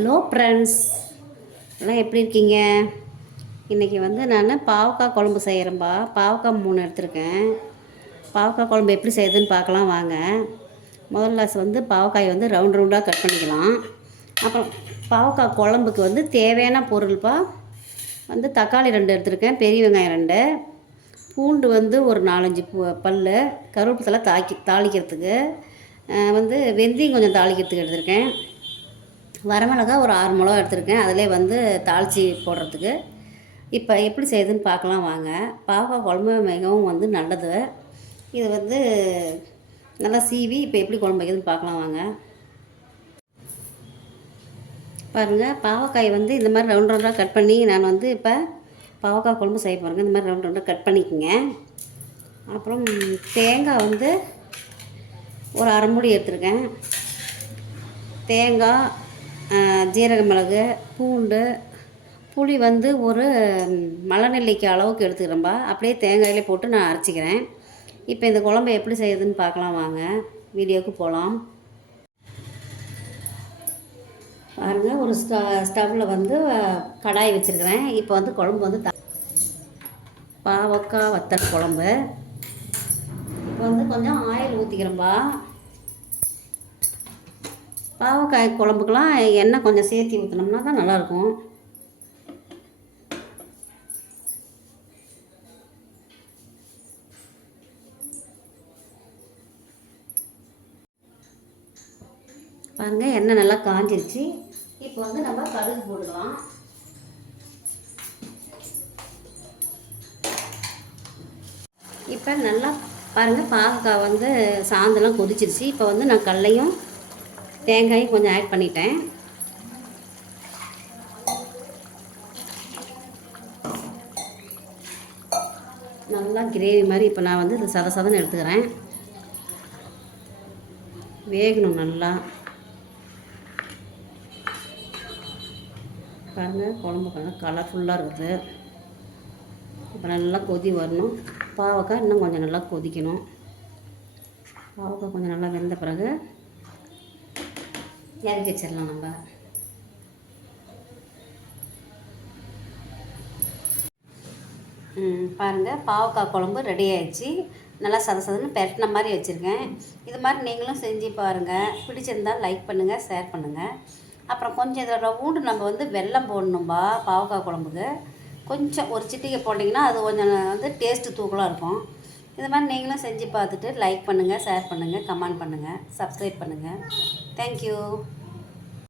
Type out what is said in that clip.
Hello friends எல்லாம் எப்படி இருக்கீங்க? இன்றைக்கி வந்து நான் பாவக்காய் குழம்பு செய்கிறேன்பா பாவக்காய் மூணு எடுத்திருக்கேன். பாவக்காய் குழம்பு எப்படி செய்யுதுன்னு பார்க்கலாம் வாங்க. முதல்ல வந்து பாவக்காய் வந்து ரவுண்ட் ரவுண்டாக கட் பண்ணிக்கலாம். அப்புறம் பாவக்காய் குழம்புக்கு வந்து தேவையான பொருள்ப்பா வந்து தக்காளி ரெண்டு எடுத்திருக்கேன் பெரிய வெங்காயம் ரெண்டு. பூண்டு வந்து ஒரு நாலஞ்சு பூ பல் கருவேப்பிலை தாக்கி தாளிக்கிறதுக்கு வந்து வெந்தயம் கொஞ்சம் தாளிக்கிறதுக்கு எடுத்திருக்கேன். வரமிளகா ஒரு ஆறு மிளகா எடுத்திருக்கேன். அதிலே வந்து தாளித்து போடுறதுக்கு. இப்போ எப்படி செய்யுதுன்னு பார்க்கலாம் வாங்க. பாவக்காய் குழம்பு மிகவும் வந்து நல்லது. இது வந்து நல்லா சீவி இப்போ எப்படி குழம்பு வைக்கிறதுன்னு பார்க்கலாம் வாங்க. பாருங்கள் பாவக்காய் வந்து இந்த மாதிரி ரவுண்ட் ரவுண்டாக கட் பண்ணி நான் வந்து இப்போ பாவக்காய் குழம்பு செய்ய போகிறேங்க இந்த மாதிரி ரவுண்ட் ரவுண்டாக கட் பண்ணிக்கோங்க. அப்புறம் தேங்காய் வந்து ஒரு அரை மூடி எடுத்துருக்கேன். தேங்காய் ஜீரக மிளகு பூண்டு புளி வந்து ஒரு மலநெல்லிக்கு அளவுக்கு எடுத்துக்கிறேன்பா. அப்படியே தேங்காயிலே போட்டு நான் அரைச்சிக்கிறேன். இப்போ இந்த குழம்பு எப்படி செய்யுதுன்னு பார்க்கலாம் வாங்க. வீடியோவுக்கு போகலாம். பாருங்கள் ஒரு ஸ்ட ஸ்டவ்வில் வந்து கடாய் வச்சுருக்கிறேன். இப்போ வந்து குழம்பு வந்து த பாவக்காய் வத்தல் குழம்பு. இப்போ வந்து கொஞ்சம் ஆயில் ஊற்றிக்கிறேன்பா பாவக்காய் குழம்புக்கெலாம் எண்ணெய் கொஞ்சம் சேர்த்து ஊற்றினோம்னா தான் நல்லாயிருக்கும். பாருங்கள் எண்ணெய் நல்லா காஞ்சிருச்சு. இப்போ வந்து நம்ம கடுகு போடலாம் இப்போ நல்லா பாருங்கள் பாவக்காய் வந்து சாந்தெல்லாம் கொதிச்சிருச்சு. இப்போ வந்து நான் கடலையும் தேங்காயும் கொஞ்சம் ஆட் பண்ணிட்டேன். நல்லா கிரேவி மாதிரி இப்போ நான் வந்து இது சத சதன்னு எடுத்துக்கிறேன். வேகணும் நல்லா. பாருங்கள் குழம்பு பாருங்கள் கலர்ஃபுல்லாக இருக்குது. இப்போ நல்லா கொதி வரணும். பாவக்காய் இன்னும் கொஞ்சம் நல்லா கொதிக்கணும். பாவக்காய் கொஞ்சம் நல்லா வெந்த பிறகு இறக்கி வச்சிடலாம் நம்ம? பாருங்கள் பாருங்க. பாவக்காய் குழம்பு ரெடி ஆயிடுச்சு. நல்லா சத சதன்னு பெரட்டின மாதிரி வச்சுருக்கேன். இது மாதிரி நீங்களும் செஞ்சு பாருங்கள் பிடிச்சிருந்தால் லைக் பண்ணுங்கள் ஷேர் பண்ணுங்கள் அப்புறம் கொஞ்சம் இதில் ரவுண்டு நம்ம வந்து வெல்லம் போடணும்பா பாவக்காய் குழம்புக்கு. கொஞ்சம் ஒரு சிட்டிகை போட்டிங்கன்னா அது கொஞ்சம் வந்து டேஸ்ட்டு தூக்கலாக இருக்கும். இது மாதிரி நீங்களும் செஞ்சு பார்த்துட்டு லைக் பண்ணுங்கள் ஷேர் பண்ணுங்கள் கமெண்ட் பண்ணுங்கள் சப்ஸ்கிரைப் பண்ணுங்கள் தேங்க்யூ